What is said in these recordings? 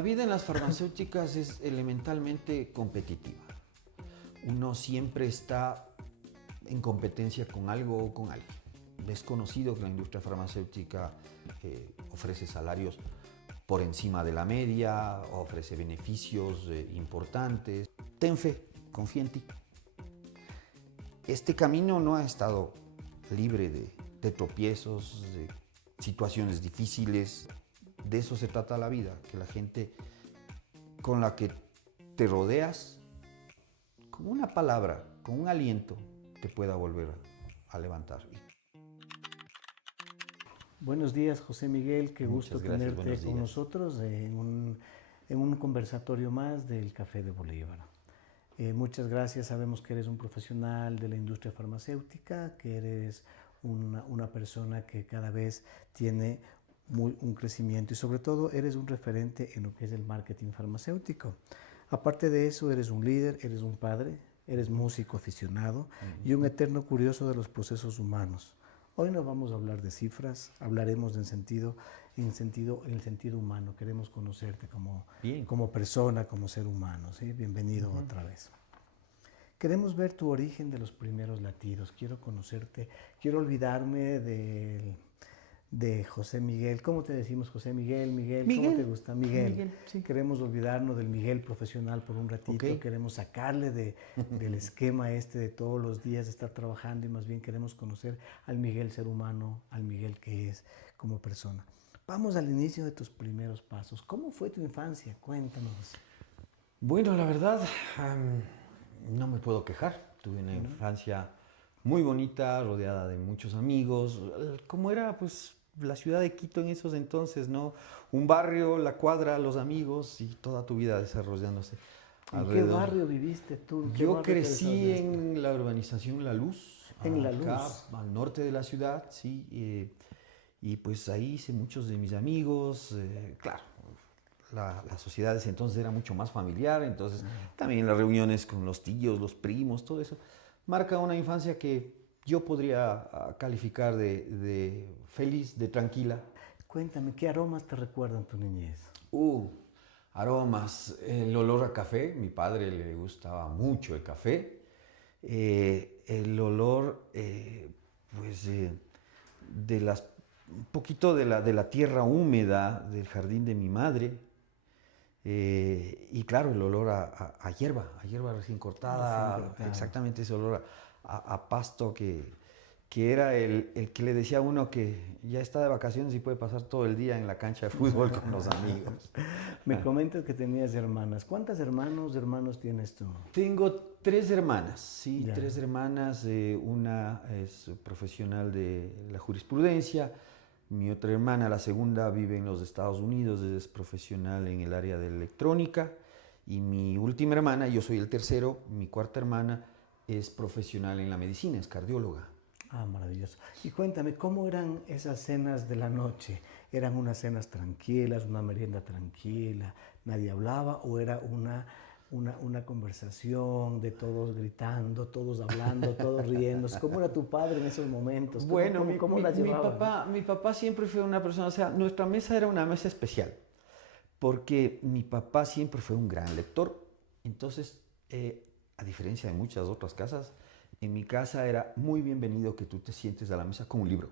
La vida en las farmacéuticas es elementalmente competitiva. Uno siempre está en competencia con algo o con alguien. Es conocido que la industria farmacéutica ofrece salarios por encima de la media, ofrece beneficios importantes. Ten fe, confía en ti. Este camino no ha estado libre de tropiezos, de situaciones difíciles. De eso se trata la vida, que la gente con la que te rodeas, con una palabra, con un aliento, te pueda volver a levantar. Buenos días, José Miguel, qué gusto Gracias, tenerte con nosotros en un conversatorio más del Café de Bolívar. Muchas gracias, sabemos que eres un profesional de la industria farmacéutica, que eres una persona que cada vez tiene un crecimiento y sobre todo eres un referente en lo que es el marketing farmacéutico. Aparte de eso, eres un líder, eres un padre, eres músico aficionado y un eterno curioso de los procesos humanos. Hoy no vamos a hablar de cifras, hablaremos en el sentido humano. Queremos conocerte como persona, como ser humano. ¿Sí? Bienvenido otra vez. Queremos ver tu origen de los primeros latidos. Quiero conocerte, quiero olvidarme de José Miguel. ¿Cómo te decimos José Miguel? Miguel, ¿cómo te gusta? Miguel. Sí. Queremos olvidarnos del Miguel profesional por un ratito. Okay. Queremos sacarle del esquema de todos los días de estar trabajando y más bien queremos conocer al Miguel ser humano, al Miguel que es como persona. Vamos al inicio de tus primeros pasos. ¿Cómo fue tu infancia? Cuéntanos. Bueno, la verdad, no me puedo quejar. Tuve una infancia muy bonita, rodeada de muchos amigos. Como era, pues, la ciudad de Quito en esos entonces, ¿no? Un barrio, la cuadra, los amigos y toda tu vida desarrollándose alrededor. ¿En qué barrio viviste tú? Yo crecí en la urbanización La Luz, en La acá, Luz, al norte de la ciudad, sí. Y pues ahí hice muchos de mis amigos, claro. La sociedad de ese entonces era mucho más familiar, entonces también las reuniones con los tíos, los primos, todo eso marca una infancia que yo podría calificar de feliz, de tranquila. Cuéntame, ¿qué aromas te recuerdan tu niñez? Aromas, el olor a café, mi padre le gustaba mucho el café, el olor, un poquito de la tierra húmeda del jardín de mi madre. Y claro, el olor a hierba recién cortada, exactamente ese olor a pasto que era el que le decía a uno que ya está de vacaciones y puede pasar todo el día en la cancha de fútbol con los amigos. Me comentas que tenías hermanas. ¿Cuántos hermanos tienes tú? Tengo 3 hermanas, sí, ya. 3 hermanas. Una es profesional de la jurisprudencia. Mi otra hermana, la segunda, vive en los Estados Unidos, es profesional en el área de electrónica. Y mi última hermana, yo soy el tercero, mi cuarta hermana es profesional en la medicina, es cardióloga. Ah, maravilloso. Y cuéntame, ¿cómo eran esas cenas de la noche? ¿Eran unas cenas tranquilas, una merienda tranquila, nadie hablaba o era una conversación de todos gritando, todos hablando, todos riéndose? ¿Cómo era tu padre en esos momentos? ¿Cómo la llevaba? Mi papá siempre fue una persona, o sea, nuestra mesa era una mesa especial, porque mi papá siempre fue un gran lector. Entonces, a diferencia de muchas otras casas, en mi casa era muy bienvenido que tú te sientes a la mesa con un libro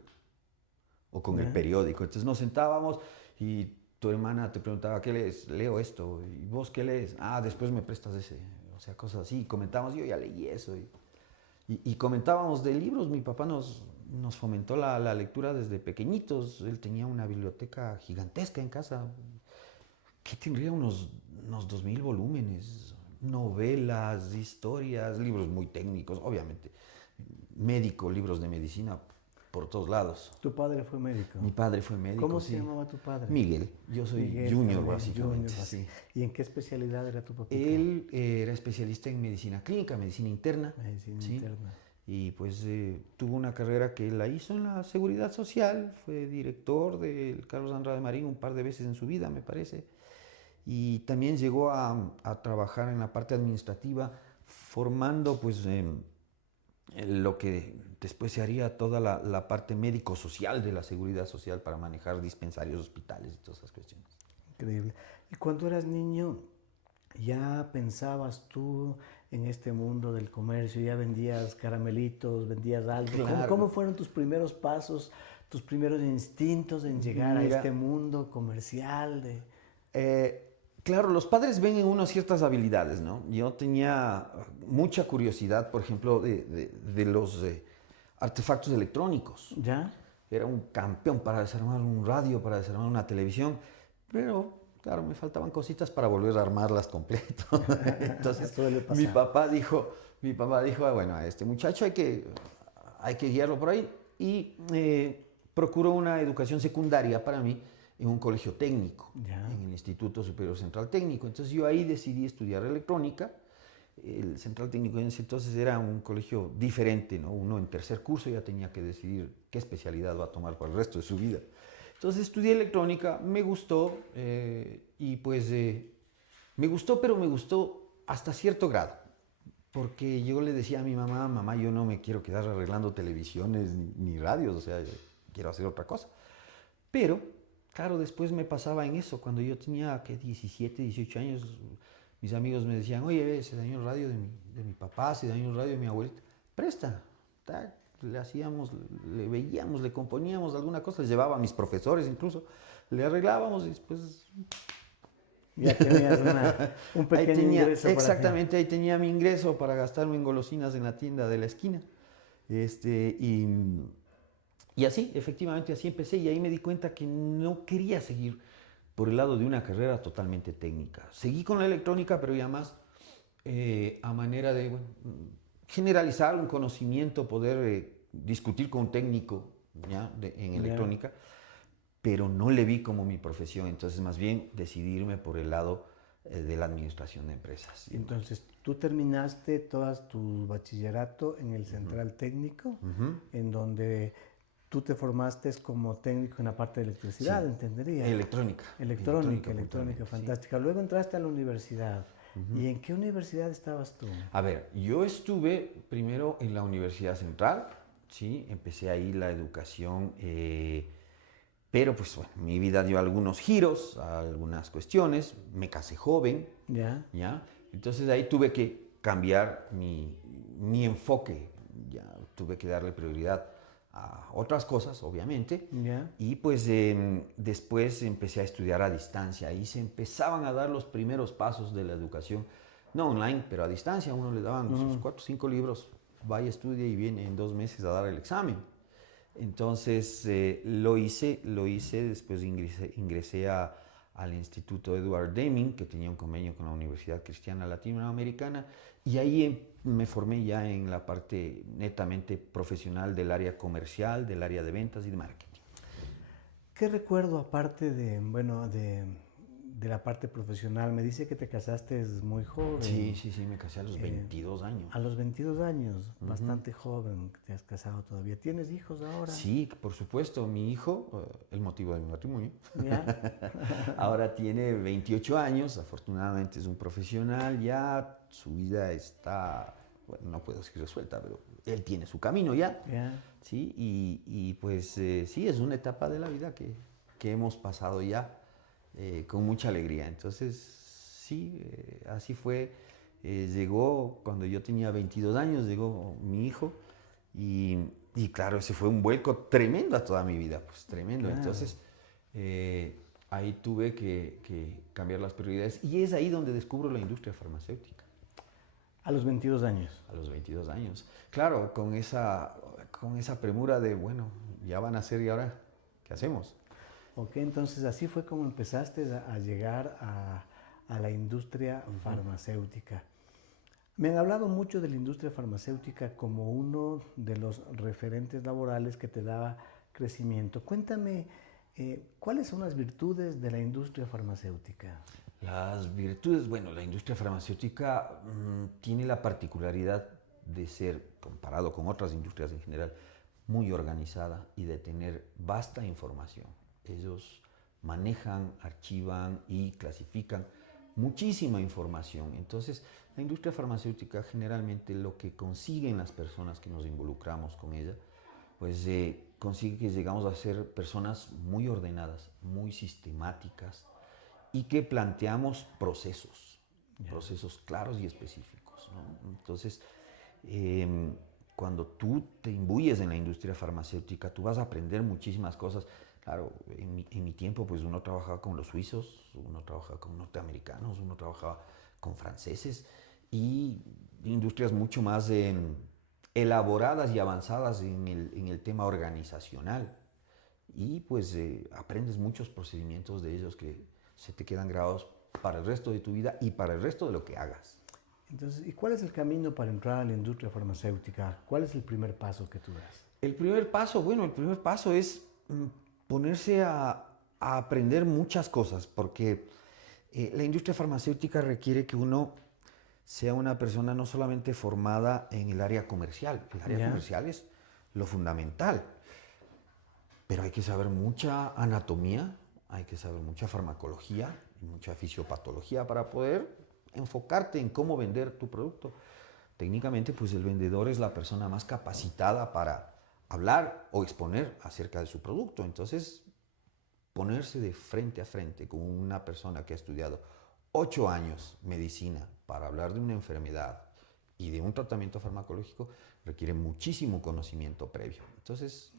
o con el periódico. Entonces nos sentábamos y tu hermana te preguntaba, ¿qué lees? Leo esto. ¿Y vos qué lees? Después me prestas ese. O sea, cosas así. Y comentábamos, yo ya leí eso. Y comentábamos de libros. Mi papá nos fomentó la lectura desde pequeñitos. Él tenía una biblioteca gigantesca en casa. ¿Qué tendría? Unos 2000 volúmenes. Novelas, historias, libros muy técnicos, obviamente. Médico, libros de medicina por todos lados. ¿Tu padre fue médico? Mi padre fue médico. ¿Cómo se llamaba tu padre? Miguel. Yo soy Miguel, junior, también, básicamente. Junior, sí. ¿Y en qué especialidad era tu papá? Él era especialista en medicina clínica, medicina interna. Medicina interna. Y pues tuvo una carrera que la hizo en la Seguridad Social. Fue director del Carlos Andrade Marín un par de veces en su vida, me parece. Y también llegó a trabajar en la parte administrativa, formando pues lo que después se haría toda la parte médico-social de la seguridad social para manejar dispensarios, hospitales y todas esas cuestiones. Increíble. Y cuando eras niño, ¿ya pensabas tú en este mundo del comercio? ¿Ya vendías caramelitos, vendías algo? Claro. ¿Cómo fueron tus primeros pasos, tus primeros instintos en llegar a Mira, este mundo comercial? claro, los padres ven en uno ciertas habilidades, ¿no? Yo tenía mucha curiosidad, por ejemplo, de los artefactos electrónicos. ¿Ya? Era un campeón para desarmar un radio, para desarmar una televisión, pero claro, me faltaban cositas para volver a armarlas completo. Entonces, Suele mi pasar. papá dijo, "Ah, bueno, a este muchacho hay que guiarlo por ahí", y procuró una educación secundaria para mí en un colegio técnico, Ya. en el Instituto Superior Central Técnico. Entonces yo ahí decidí estudiar electrónica. El Central Técnico en ese entonces era un colegio diferente, ¿no? Uno en tercer curso ya tenía que decidir qué especialidad va a tomar para el resto de su vida. Entonces estudié electrónica, me gustó, y pues me gustó, pero me gustó hasta cierto grado. Porque yo le decía a mi mamá, mamá, yo no me quiero quedar arreglando televisiones ni radios, o sea, yo quiero hacer otra cosa. Pero, claro, después me pasaba en eso. Cuando yo tenía, ¿qué? 17, 18 años, mis amigos me decían, oye, ve, se dañó el radio de mi papá, se dañó el radio de mi abuelita. Presta. Tac, le hacíamos, le veíamos, le componíamos alguna cosa, les llevaba a mis profesores incluso, le arreglábamos y después... Ya tenías un Ahí pequeño tenía, ingreso para ti. exactamente, ahí tenía mi ingreso para gastarme en golosinas en la tienda de la esquina. Este, y así, efectivamente, así empecé y ahí me di cuenta que no quería seguir por el lado de una carrera totalmente técnica. Seguí con la electrónica, pero ya más a manera de bueno, generalizar un conocimiento, poder discutir con un técnico ¿ya? En Ya. electrónica, pero no le vi como mi profesión, entonces más bien decidirme por el lado de la administración de empresas. Entonces, tú terminaste todo tu bachillerato en el Central Técnico, en donde tú te formaste como técnico en la parte de electricidad, Sí. entendería. Electrónica. Electrónica, puntualmente, fantástica. Luego entraste a la universidad. ¿Y en qué universidad estabas tú? A ver, yo estuve primero en la Universidad Central, ¿sí? Empecé ahí la educación, pero pues bueno, mi vida dio algunos giros, algunas cuestiones, me casé joven, Ya, ¿ya? Entonces ahí tuve que cambiar mi enfoque, ya tuve que darle prioridad a otras cosas, obviamente, ya. y pues después empecé a estudiar a distancia, ahí se empezaban a dar los primeros pasos de la educación, no online, pero a distancia, a uno le daban sus 4 o 5 libros, vaya, estudia y viene en 2 meses a dar el examen. Entonces lo hice, después ingresé al Instituto Edward Deming, que tenía un convenio con la Universidad Cristiana Latinoamericana, y ahí me formé ya en la parte netamente profesional del área comercial, del área de ventas y de marketing. ¿Qué recuerdo aparte de, bueno, de la parte profesional? Me dice que te casaste muy joven. Sí, me casé a los 22 años. A los 22 años, bastante joven, te has casado todavía. ¿Tienes hijos ahora? Sí, por supuesto, mi hijo, el motivo de mi matrimonio, ¿Ya? ahora tiene 28 años, afortunadamente es un profesional, ya su vida está, bueno, no puedo decir resuelta, pero él tiene su camino ya, ¿Ya? ¿sí? Y pues sí, es una etapa de la vida que hemos pasado ya con mucha alegría. Entonces, sí, así fue. Llegó cuando yo tenía 22 años, llegó mi hijo y claro, ese fue un vuelco tremendo a toda mi vida, pues tremendo. Claro. Entonces, ahí tuve que cambiar las prioridades y es ahí donde descubro la industria farmacéutica. A los 22 años. A los 22 años. Claro, con esa premura de, bueno, ya van a ser y ahora, ¿qué hacemos? Ok, entonces así fue como empezaste a llegar a la industria farmacéutica. Me han hablado mucho de la industria farmacéutica como uno de los referentes laborales que te da crecimiento. Cuéntame, ¿cuáles son las virtudes de la industria farmacéutica? Las virtudes, bueno, la industria farmacéutica tiene la particularidad de ser, comparado con otras industrias en general, muy organizada y de tener vasta información. Ellos manejan, archivan y clasifican muchísima información. Entonces, la industria farmacéutica generalmente lo que consiguen las personas que nos involucramos con ella, pues consigue que llegamos a ser personas muy ordenadas, muy sistemáticas y que planteamos procesos claros y específicos, ¿no? Entonces, cuando tú te imbuyes en la industria farmacéutica, tú vas a aprender muchísimas cosas. Claro, en mi tiempo, pues uno trabajaba con los suizos, uno trabajaba con norteamericanos, uno trabajaba con franceses y industrias mucho más elaboradas y avanzadas en el tema organizacional. Y pues aprendes muchos procedimientos de ellos que se te quedan grabados para el resto de tu vida y para el resto de lo que hagas. Entonces, ¿y cuál es el camino para entrar a la industria farmacéutica? ¿Cuál es el primer paso que tú das? El primer paso, bueno, el primer paso es ponerse a aprender muchas cosas, porque la industria farmacéutica requiere que uno sea una persona no solamente formada en el área comercial. El área comercial es lo fundamental, pero hay que saber mucha anatomía, hay que saber mucha farmacología y mucha fisiopatología para poder enfocarte en cómo vender tu producto. Técnicamente, pues el vendedor es la persona más capacitada para hablar o exponer acerca de su producto. Entonces, ponerse de frente a frente con una persona que ha estudiado 8 años medicina para hablar de una enfermedad y de un tratamiento farmacológico requiere muchísimo conocimiento previo. Entonces,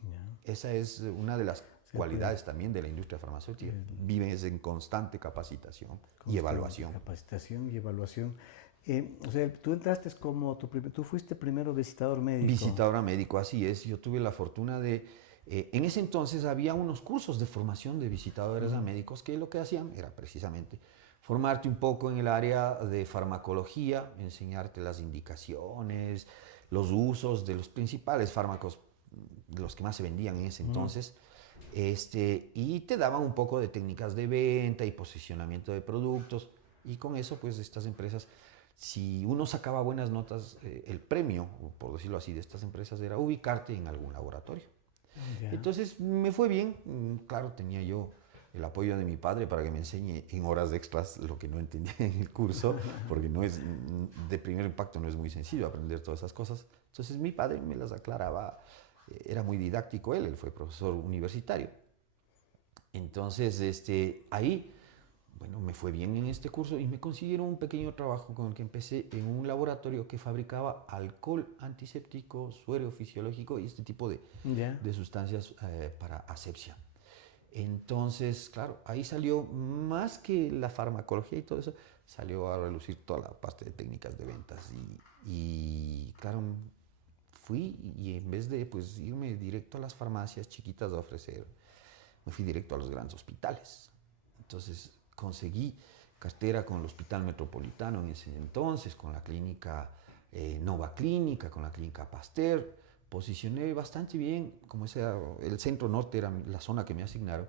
esa es una de las cualidades también de la industria farmacéutica. Vives en constante capacitación y evaluación. Capacitación y evaluación. O sea, tú entraste como, tú fuiste primero visitador médico. Visitador médico, así es. Yo tuve la fortuna de, en ese entonces había unos cursos de formación de visitadores a médicos que lo que hacían era precisamente formarte un poco en el área de farmacología, enseñarte las indicaciones, los usos de los principales fármacos, los que más se vendían en ese entonces. Y te daban un poco de técnicas de venta y posicionamiento de productos, y con eso pues estas empresas, si uno sacaba buenas notas, el premio, por decirlo así, de estas empresas era ubicarte en algún laboratorio. Entonces me fue bien, claro, tenía yo el apoyo de mi padre para que me enseñe en horas extras lo que no entendía en el curso, porque no es, de primer impacto no es muy sencillo aprender todas esas cosas. Entonces mi padre me las aclaraba, era muy didáctico él fue profesor universitario. Entonces ahí, bueno, me fue bien en este curso y me consiguieron un pequeño trabajo con el que empecé en un laboratorio que fabricaba alcohol antiséptico, suero fisiológico y este tipo de sustancias para asepsia. Entonces, claro, ahí salió más que la farmacología y todo eso, salió a relucir toda la parte de técnicas de ventas. Y claro, fui y en vez de pues irme directo a las farmacias chiquitas a ofrecer, me fui directo a los grandes hospitales. Entonces conseguí cartera con el Hospital Metropolitano en ese entonces, con la clínica Nova Clínica, con la clínica Pasteur. Posicioné bastante bien, como el centro norte era la zona que me asignaron,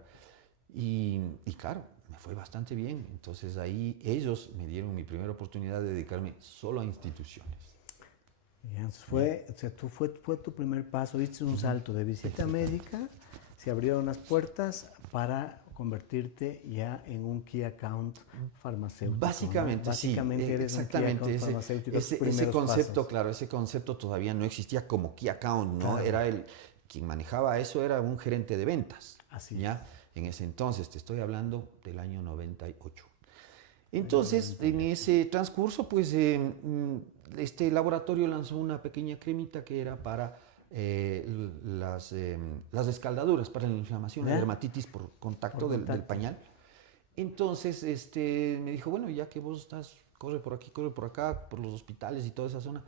y claro, me fue bastante bien. Entonces ahí ellos me dieron mi primera oportunidad de dedicarme solo a instituciones. Entonces fue tu primer paso, diste un salto de visita médica, se abrieron las puertas para convertirte ya en un Key Account farmacéutico. Básicamente, ¿no? Básicamente sí, eres exactamente, un Key Account farmacéutico. ese concepto, claro, ese concepto todavía no existía como Key Account, ¿no? Claro. Quien manejaba eso era un gerente de ventas. Así ¿ya? En ese entonces, te estoy hablando del año 98. Entonces, en ese transcurso, pues, este laboratorio lanzó una pequeña cremita que era para las escaldaduras, para la inflamación, la dermatitis por contacto del pañal. Entonces me dijo, bueno, ya que vos estás, corre por aquí, corre por acá, por los hospitales y toda esa zona,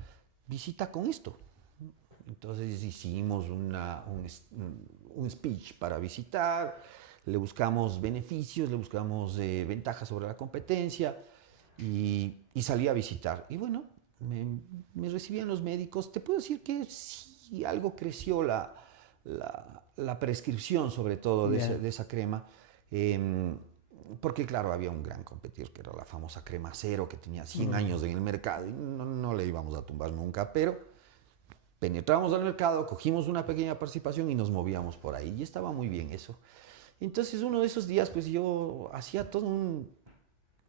visita con esto. Entonces hicimos un speech para visitar, le buscamos beneficios, le buscamos ventajas sobre la competencia y salí a visitar. Y bueno, me recibían los médicos. Te puedo decir que sí, algo creció la prescripción, sobre todo, de esa crema. Porque, claro, había un gran competidor que era la famosa crema cero, que tenía 100 años en el mercado y no le íbamos a tumbar nunca, pero penetramos al mercado, cogimos una pequeña participación y nos movíamos por ahí y estaba muy bien eso. Entonces, uno de esos días, pues yo hacía todo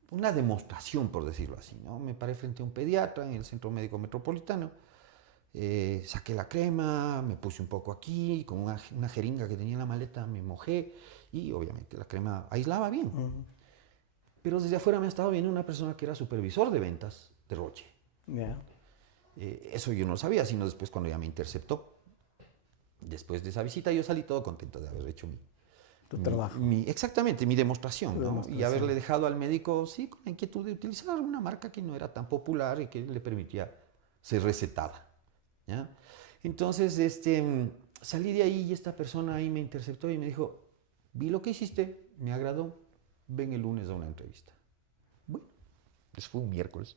una demostración, por decirlo así, ¿no? Me paré frente a un pediatra en el Centro Médico Metropolitano, saqué la crema, me puse un poco aquí, con una jeringa que tenía en la maleta, me mojé y obviamente la crema aislaba bien. Pero desde afuera me estaba viendo una persona que era supervisor de ventas de Roche. Ya. Eso yo no lo sabía, sino después cuando ya me interceptó. Después de esa visita yo salí todo contento de haber hecho Tu trabajo. Exactamente, mi demostración, Tu ¿no? demostración. Y haberle dejado al médico, sí, con la inquietud de utilizar una marca que no era tan popular y que le permitía ser recetada, ¿ya? Entonces, salí de ahí y esta persona ahí me interceptó y me dijo, vi lo que hiciste, me agradó, ven el lunes a una entrevista. Bueno, eso fue un miércoles.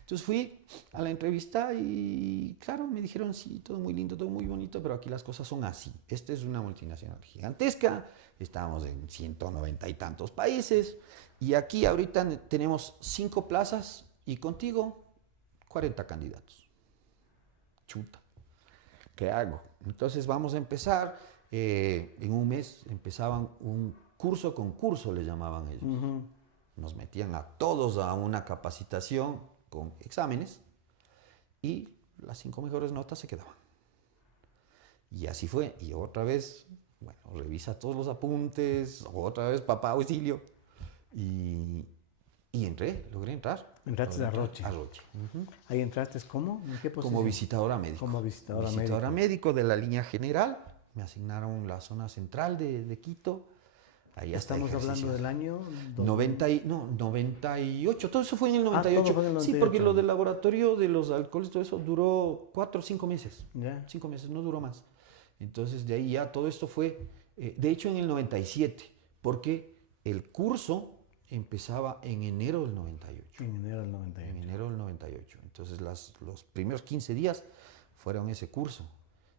Entonces fui a la entrevista y claro, me dijeron, sí, todo muy lindo, todo muy bonito, pero aquí las cosas son así. Esta es una multinacional gigantesca, estamos en 190 y tantos países y aquí ahorita tenemos 5 plazas y contigo 40 candidatos. Chuta, ¿qué hago? Entonces vamos a empezar, en un mes empezaban un curso con curso, le llamaban ellos. Nos metían a todos a una capacitación con exámenes y las 5 mejores notas se quedaban. Y así fue. Y otra vez, bueno, revisa todos los apuntes, otra vez papá auxilio. Y logré entrar. Entraste a Roche. A Roche. Ahí entraste, ¿cómo? ¿En qué posición? Como visitadora médico. Como visitadora médico de la línea general. Me asignaron la zona central de Quito. Ahí estamos hablando del año 98, todo eso fue en el 98. Todo fue en el 98. Sí, porque lo del laboratorio de los alcoholes, todo eso duró 4 o 5 meses. Ya. 5 meses, no duró más. Entonces de ahí ya todo esto fue, de hecho en el 97, porque el curso empezaba en enero del 98. En enero del 98. En enero del 98. Entonces los primeros 15 días fueron ese curso.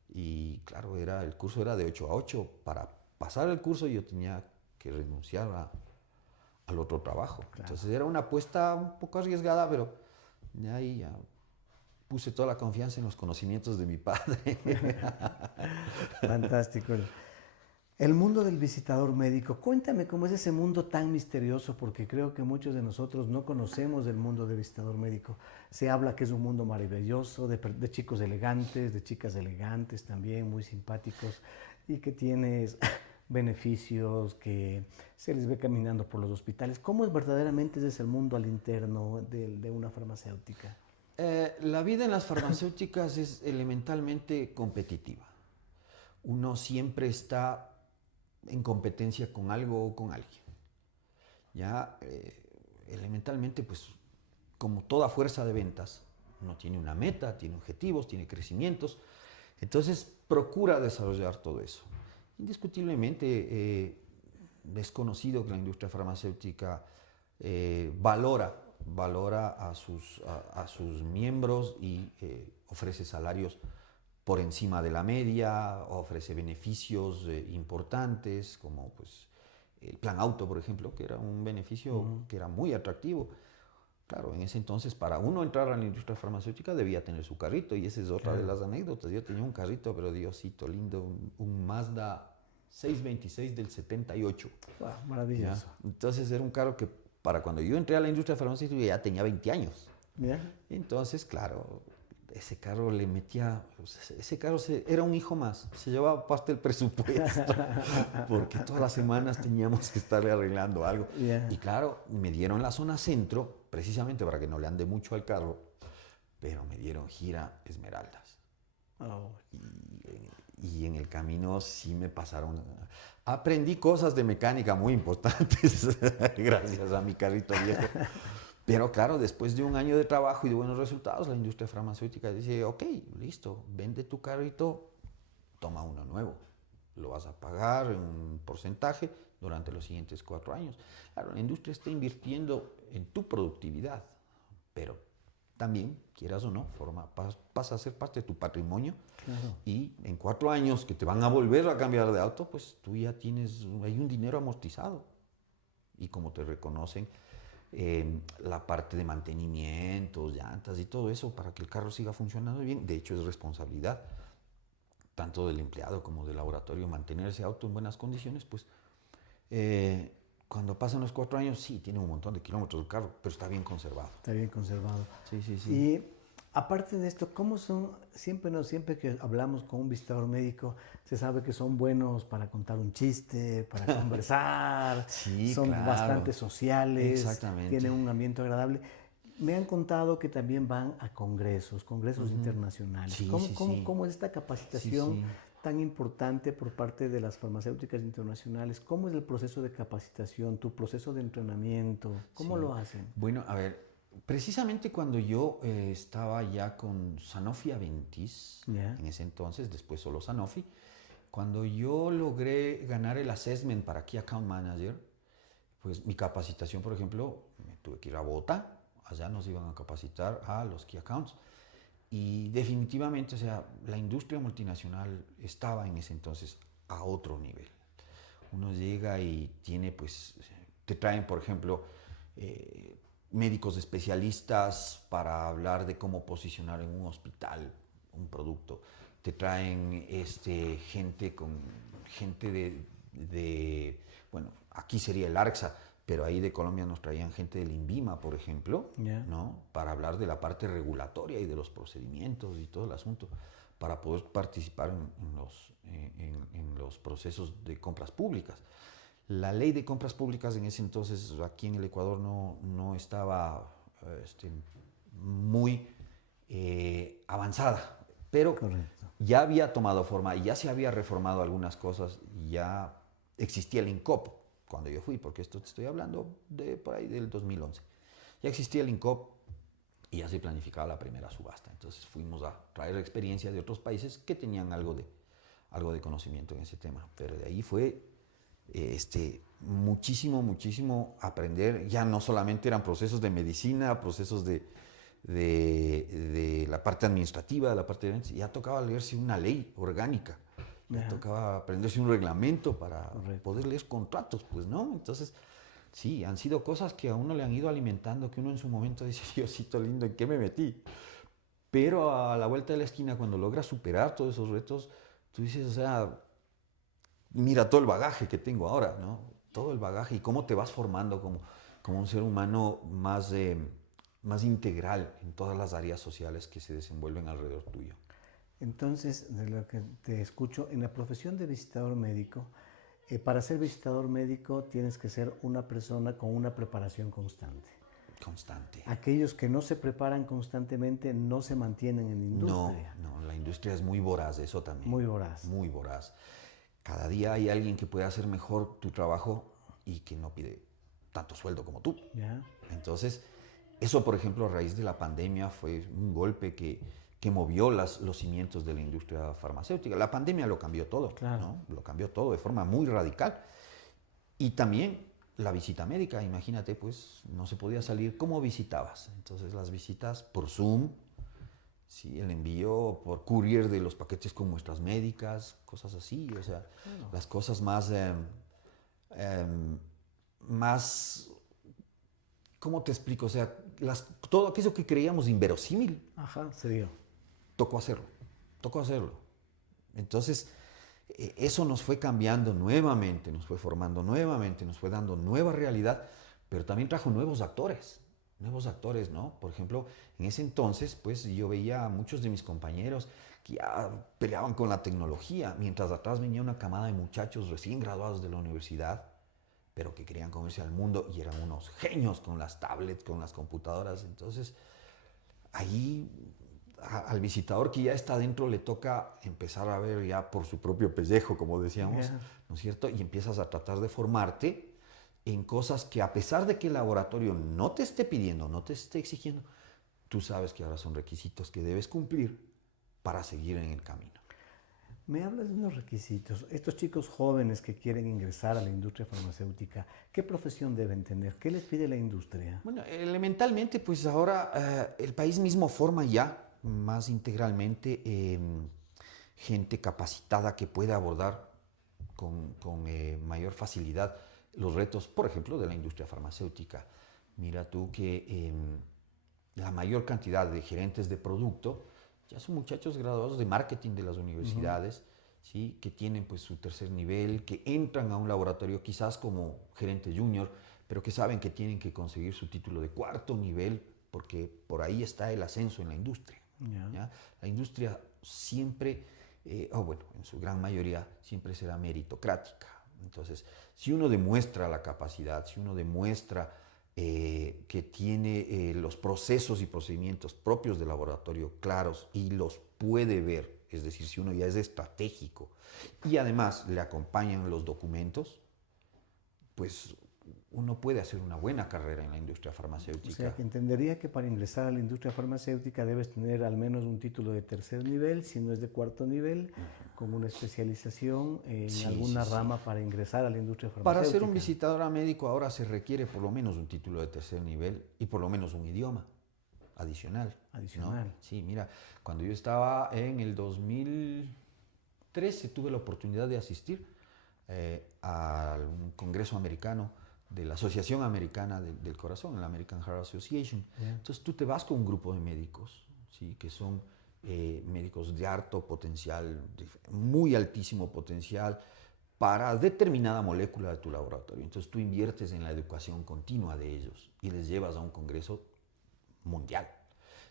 Y claro, el curso era de 8 a 8. Para pasar el curso yo tenía que renunciar al otro trabajo. Claro. Entonces era una apuesta un poco arriesgada, pero de ahí ya puse toda la confianza en los conocimientos de mi padre. Fantástico. El mundo del visitador médico, cuéntame cómo es ese mundo tan misterioso, porque creo que muchos de nosotros no conocemos el mundo del visitador médico. Se habla que es un mundo maravilloso, de chicos elegantes, de chicas elegantes también, muy simpáticos, y que tienes beneficios, que se les ve caminando por los hospitales. ¿Cómo es verdaderamente ese el mundo al interno de una farmacéutica? La vida en las farmacéuticas es elementalmente competitiva. Uno siempre está en competencia con algo o con alguien. Ya, elementalmente, pues, como toda fuerza de ventas, uno tiene una meta, tiene objetivos, tiene crecimientos, entonces procura desarrollar todo eso. Indiscutiblemente es conocido que la industria farmacéutica valora a sus miembros y ofrece salarios por encima de la media, ofrece beneficios importantes, como pues, el plan auto, por ejemplo, que era un beneficio que era muy atractivo. Claro, en ese entonces para uno entrar a la industria farmacéutica debía tener su carrito, y esa es otra de las anécdotas. Yo tenía un carrito, pero Diosito lindo, un Mazda 626 del 78. Wow, maravilloso. ¿Ya? Entonces era un carro que para cuando yo entré a la industria farmacéutica ya tenía 20 años. ¿Ya? Entonces, claro, ese carro le metía, ese carro era un hijo más, se llevaba parte del presupuesto, porque todas las semanas teníamos que estarle arreglando algo. Yeah. Y claro, me dieron la zona centro, precisamente para que no le ande mucho al carro, pero me dieron gira Esmeraldas. Oh. Y en el camino sí me pasaron, aprendí cosas de mecánica muy importantes, gracias a mi carrito viejo. Pero claro, después de un año de trabajo y de buenos resultados, la industria farmacéutica dice, ok, listo, vende tu carrito, toma uno nuevo. Lo vas a pagar en un porcentaje durante los siguientes 4 años. Claro, la industria está invirtiendo en tu productividad, pero también, quieras o no, pasa a ser parte de tu patrimonio. Claro. Y en 4 años que te van a volver a cambiar de auto, pues tú ya hay un dinero amortizado. Y como te reconocen, la parte de mantenimientos, llantas y todo eso para que el carro siga funcionando bien. De hecho, es responsabilidad tanto del empleado como del laboratorio mantener ese auto en buenas condiciones. Pues cuando pasan los 4 años, sí, tiene un montón de kilómetros el carro, pero está bien conservado. Está bien conservado. Sí, sí, sí. Y Aparte de esto, ¿cómo son? Siempre, no, siempre que hablamos con un visitador médico, se sabe que son buenos para contar un chiste, para conversar, Sí, son bastante claro, sociales, exactamente. tienen un ambiente agradable. Me han contado que también van a congresos, congresos Ujú. internacionales. Sí, sí, sí, ¿Cómo es esta sí, capacitación sí, tan importante por parte de las farmacéuticas internacionales? ¿Cómo es el proceso de capacitación, tu proceso de entrenamiento? ¿Cómo sí. lo hacen? Bueno, a ver, precisamente cuando yo estaba ya con Sanofi Aventis, ¿Ya? en ese entonces, después solo Sanofi, cuando yo logré ganar el assessment para Key Account Manager, pues mi capacitación, por ejemplo, me tuve que ir a Bogotá, allá nos iban a capacitar a los Key Accounts. Y definitivamente, o sea, la industria multinacional estaba en ese entonces a otro nivel. Uno llega y tiene, pues, te traen, por ejemplo, eh, médicos especialistas para hablar de cómo posicionar en un hospital un producto. Te traen gente bueno, aquí sería el ARCSA, pero ahí de Colombia nos traían gente del INVIMA, por ejemplo, ¿Ya? ¿no? Para hablar de la parte regulatoria y de los procedimientos y todo el asunto, para poder participar en los procesos de compras públicas. La ley de compras públicas en ese entonces aquí en el Ecuador no estaba muy avanzada, pero Correcto. ya había tomado forma y ya se había reformado algunas cosas, y ya existía el INCOP cuando yo fui, porque esto te estoy hablando de por ahí del 2011. Ya existía el INCOP y ya se planificaba la primera subasta. Entonces fuimos a traer experiencia de otros países que tenían algo de conocimiento en ese tema. Pero de ahí fue muchísimo aprender. Ya no solamente eran procesos de medicina, procesos de la parte administrativa, de la parte de... Ya tocaba leerse una ley orgánica, ya ¿Ya? tocaba aprenderse un reglamento para Correcto. poder leer contratos, pues, ¿no? Entonces, sí, han sido cosas que a uno le han ido alimentando, que uno en su momento dice, Diosito lindo, ¿en qué me metí? Pero a la vuelta de la esquina, cuando logras superar todos esos retos, tú dices, o sea, mira todo el bagaje que tengo ahora, ¿no? Todo el bagaje y cómo te vas formando como un ser humano más integral en todas las áreas sociales que se desenvuelven alrededor tuyo. Entonces, de lo que te escucho, en la profesión de visitador médico, para ser visitador médico tienes que ser una persona con una preparación constante. Constante. Aquellos que no se preparan constantemente no se mantienen en la No, industria. no, la industria es muy voraz, eso también, Muy voraz. muy voraz. Cada día hay alguien que puede hacer mejor tu trabajo y que no pide tanto sueldo como tú. ¿Ya? Entonces, eso, por ejemplo, a raíz de la pandemia fue un golpe que movió los cimientos de la industria farmacéutica. La pandemia lo cambió todo, Claro. ¿no? Lo cambió todo de forma muy radical. Y también la visita médica, imagínate, pues no se podía salir. ¿Cómo visitabas? Entonces las visitas por Zoom, sí, el envío por courier de los paquetes con muestras médicas, cosas así, o sea, Claro. las cosas em, más, ¿cómo te explico? O sea, todo aquello que creíamos inverosímil, Ajá, se dio. tocó hacerlo, tocó hacerlo. Entonces, eso nos fue cambiando nuevamente, nos fue formando nuevamente, nos fue dando nueva realidad, pero también trajo nuevos actores, ¿no? Por ejemplo, en ese entonces, pues yo veía a muchos de mis compañeros que ya peleaban con la tecnología, mientras atrás venía una camada de muchachos recién graduados de la universidad, pero que querían comerse al mundo y eran unos genios con las tablets, con las computadoras. Entonces, ahí al visitador que ya está adentro le toca empezar a ver ya por su propio pellejo, como decíamos, Ya. ¿no es cierto? Y empiezas a tratar de formarte en cosas que a pesar de que el laboratorio no te esté pidiendo, no te esté exigiendo, tú sabes que ahora son requisitos que debes cumplir para seguir en el camino. Me hablas de unos requisitos. Estos chicos jóvenes que quieren ingresar a la industria farmacéutica, ¿qué profesión deben tener? ¿Qué les pide la industria? Bueno, elementalmente, pues ahora el país mismo forma ya más integralmente gente capacitada que puede abordar con mayor facilidad los retos, por ejemplo, de la industria farmacéutica. Mira tú que la mayor cantidad de gerentes de producto ya son muchachos graduados de marketing de las universidades, ¿sí? Que tienen pues su tercer nivel, que entran a un laboratorio quizás como gerente junior, pero que saben que tienen que conseguir su título de cuarto nivel porque por ahí está el ascenso en la industria. Ya. ¿ya? La industria siempre, o bueno, en su gran mayoría, siempre será meritocrática. Entonces, si uno demuestra la capacidad, si uno demuestra que tiene los procesos y procedimientos propios del laboratorio claros y los puede ver, es decir, si uno ya es estratégico y además le acompañan los documentos, pues uno puede hacer una buena carrera en la industria O farmacéutica. sea, que entendería que para ingresar a la industria farmacéutica debes tener al menos un título de tercer nivel, si no es de cuarto nivel, con una especialización en Sí, alguna sí, sí. rama para ingresar a la industria Para farmacéutica. ser un visitador a médico ahora se requiere por lo menos un título de tercer nivel y por lo menos un idioma adicional. Adicional. ¿No? Sí, mira, cuando yo estaba en el 2013 tuve la oportunidad de asistir a un congreso americano de la Asociación Americana del Corazón, la American Heart Association. Yeah. Entonces tú te vas con un grupo de médicos, ¿sí? Que son médicos de alto potencial, de muy altísimo potencial, para determinada molécula de tu laboratorio. Entonces tú inviertes en la educación continua de ellos y les llevas a un congreso mundial.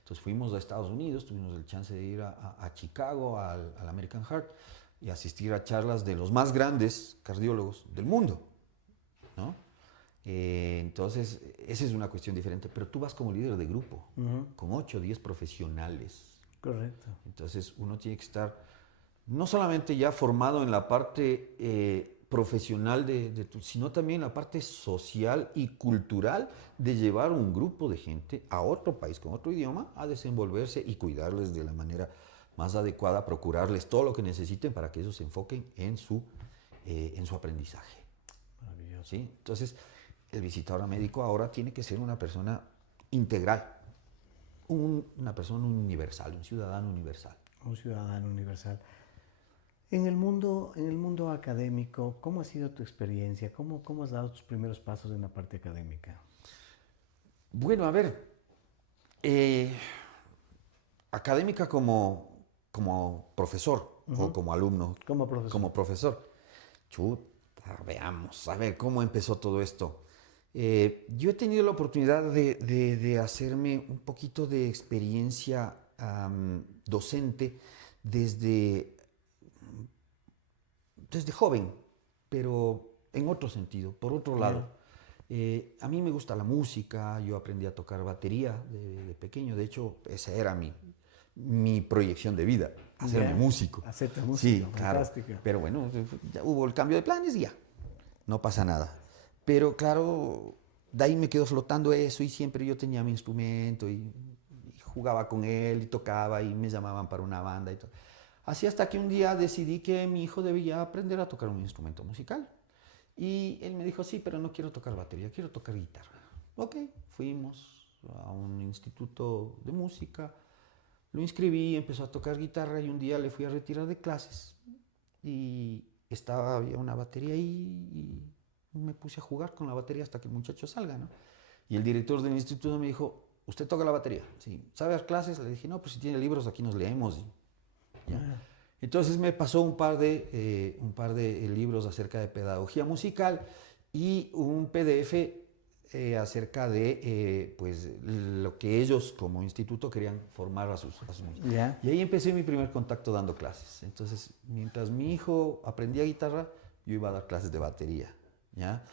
Entonces fuimos a Estados Unidos, tuvimos el chance de ir a Chicago, al American Heart, y asistir a charlas de los más grandes cardiólogos del mundo, ¿no? Entonces, esa es una cuestión diferente, pero tú vas como líder de grupo, con 8 o 10 profesionales. Correcto. Entonces, uno tiene que estar no solamente ya formado en la parte profesional sino también en la parte social y cultural de llevar un grupo de gente a otro país con otro idioma a desenvolverse y cuidarles de la manera más adecuada, procurarles todo lo que necesiten para que ellos se enfoquen en su aprendizaje. Maravilloso. ¿Sí? Entonces, el visitador médico ahora tiene que ser una persona integral, una persona universal, un ciudadano universal. Un ciudadano universal. En el mundo académico, ¿cómo ha sido tu experiencia? ¿Cómo has dado tus primeros pasos en la parte académica? Bueno, a ver, académica como profesor o como alumno. Como profesor. Como profesor. Chuta, veamos, a ver, ¿cómo empezó todo esto? Yo he tenido la oportunidad de hacerme un poquito de experiencia docente desde joven, pero en otro sentido, por otro lado. A mí me gusta la música, yo aprendí a tocar batería de pequeño, de hecho esa era mi proyección de vida, hacerme músico. Hacerte músico, sí, fantástico. claro. Pero bueno, ya hubo el cambio de planes y ya, no pasa nada. Pero claro, de ahí me quedó flotando eso y siempre yo tenía mi instrumento y jugaba con él y tocaba y me llamaban para una banda y todo. Así hasta que un día decidí que mi hijo debía aprender a tocar un instrumento musical. Y él me dijo, sí, pero no quiero tocar batería, quiero tocar guitarra. Ok, fuimos a un instituto de música, lo inscribí, empezó a tocar guitarra y un día le fui a retirar de clases y había una batería ahí y me puse a jugar con la batería hasta que el muchacho salga, ¿no? Y el director del instituto me dijo, ¿usted toca la batería? Sí. ¿Sabe dar clases? Le dije, no, pues si tiene libros aquí nos leemos. ¿Ya? Entonces me pasó un par de libros acerca de pedagogía musical y un PDF acerca de pues, lo que ellos como instituto querían formar a sus músicos. Yeah. Y ahí empecé mi primer contacto dando clases. Entonces, mientras mi hijo aprendía guitarra, yo iba a dar clases de batería. ¿Ya?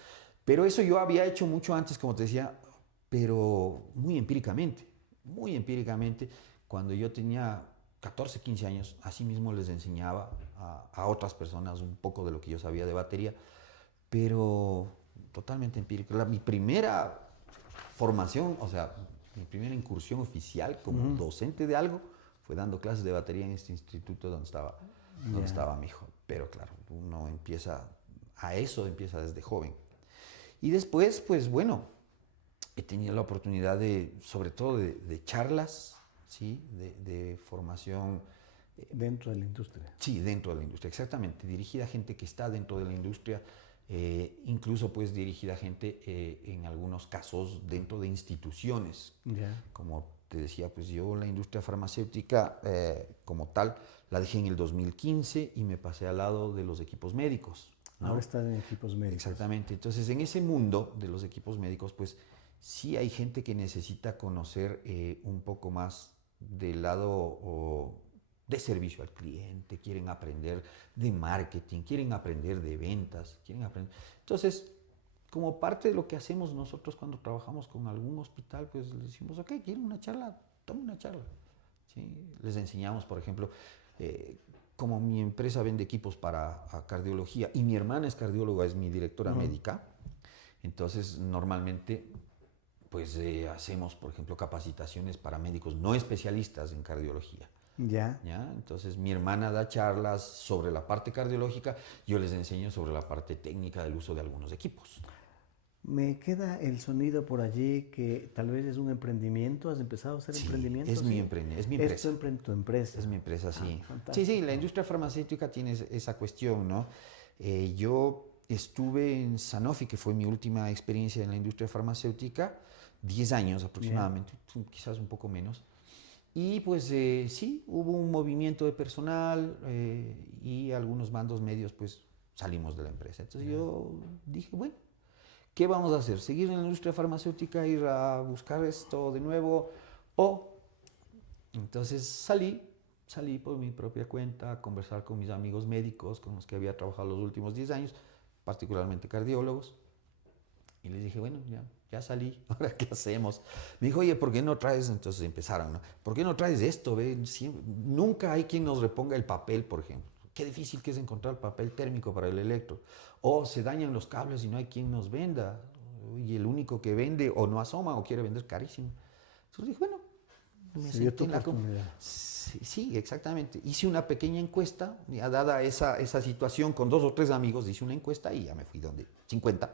Pero eso yo había hecho mucho antes, como te decía, pero muy empíricamente. Muy empíricamente, cuando yo tenía 14, 15 años, así mismo les enseñaba a otras personas un poco de lo que yo sabía de batería, pero totalmente empírico. Mi primera formación, o sea, mi primera incursión oficial como docente de algo fue dando clases de batería en este instituto donde estaba mi hijo. Pero claro, uno empieza desde joven. Y después, pues bueno, he tenido la oportunidad sobre todo de charlas, ¿sí? De formación. Dentro de la industria. Sí, dentro de la industria, exactamente. Dirigida a gente que está dentro de la industria, incluso pues dirigida a gente en algunos casos dentro de instituciones. Yeah. Como te decía, pues yo la industria farmacéutica como tal la dejé en el 2015 y me pasé al lado de los equipos médicos, ¿no? Ahora estás en equipos médicos. Exactamente. Entonces, en ese mundo de los equipos médicos, pues sí hay gente que necesita conocer un poco más del lado de servicio al cliente, quieren aprender de marketing, quieren aprender de ventas, quieren aprender. Entonces, como parte de lo que hacemos nosotros cuando trabajamos con algún hospital, pues les decimos, ok, ¿quieren una charla? Toma una charla. ¿Sí? Les enseñamos, por ejemplo, como mi empresa vende equipos para cardiología y mi hermana es cardióloga, es mi directora médica, entonces normalmente pues hacemos, por ejemplo, capacitaciones para médicos no especialistas en cardiología. Ya. ¿Ya? Entonces mi hermana da charlas sobre la parte cardiológica, yo les enseño sobre la parte técnica del uso de algunos equipos. Me queda el sonido por allí que tal vez es un emprendimiento. ¿Has empezado a hacer Sí, emprendimiento? es mi empresa. Es tu empresa. Es mi empresa, sí. Sí, Fantástico. sí, la industria farmacéutica tiene esa cuestión, ¿no? Yo estuve en Sanofi, que fue mi última experiencia en la industria farmacéutica, 10 años aproximadamente, quizás un poco menos. Y pues sí, hubo un movimiento de personal y algunos mandos medios pues salimos de la empresa. Entonces yo dije, bueno, ¿qué vamos a hacer? ¿Seguir en la industria farmacéutica, ir a buscar esto de nuevo? O entonces salí por mi propia cuenta a conversar con mis amigos médicos con los que había trabajado los últimos 10 años, particularmente cardiólogos. Y les dije, bueno, ya salí, ¿ahora qué hacemos? Me dijo, oye, ¿por qué no traes? Entonces empezaron, ¿no? ¿Por qué no traes esto? ¿Ve? Nunca hay quien nos reponga el papel, por ejemplo. Qué difícil que es encontrar papel térmico para el electro. O se dañan los cables y no hay quien nos venda. Y el único que vende o no asoma o quiere vender carísimo. Entonces dije, bueno, me senté en la sí, exactamente. Hice una pequeña encuesta, ya dada esa situación con 2 o 3 amigos, hice una encuesta y ya me fui donde 50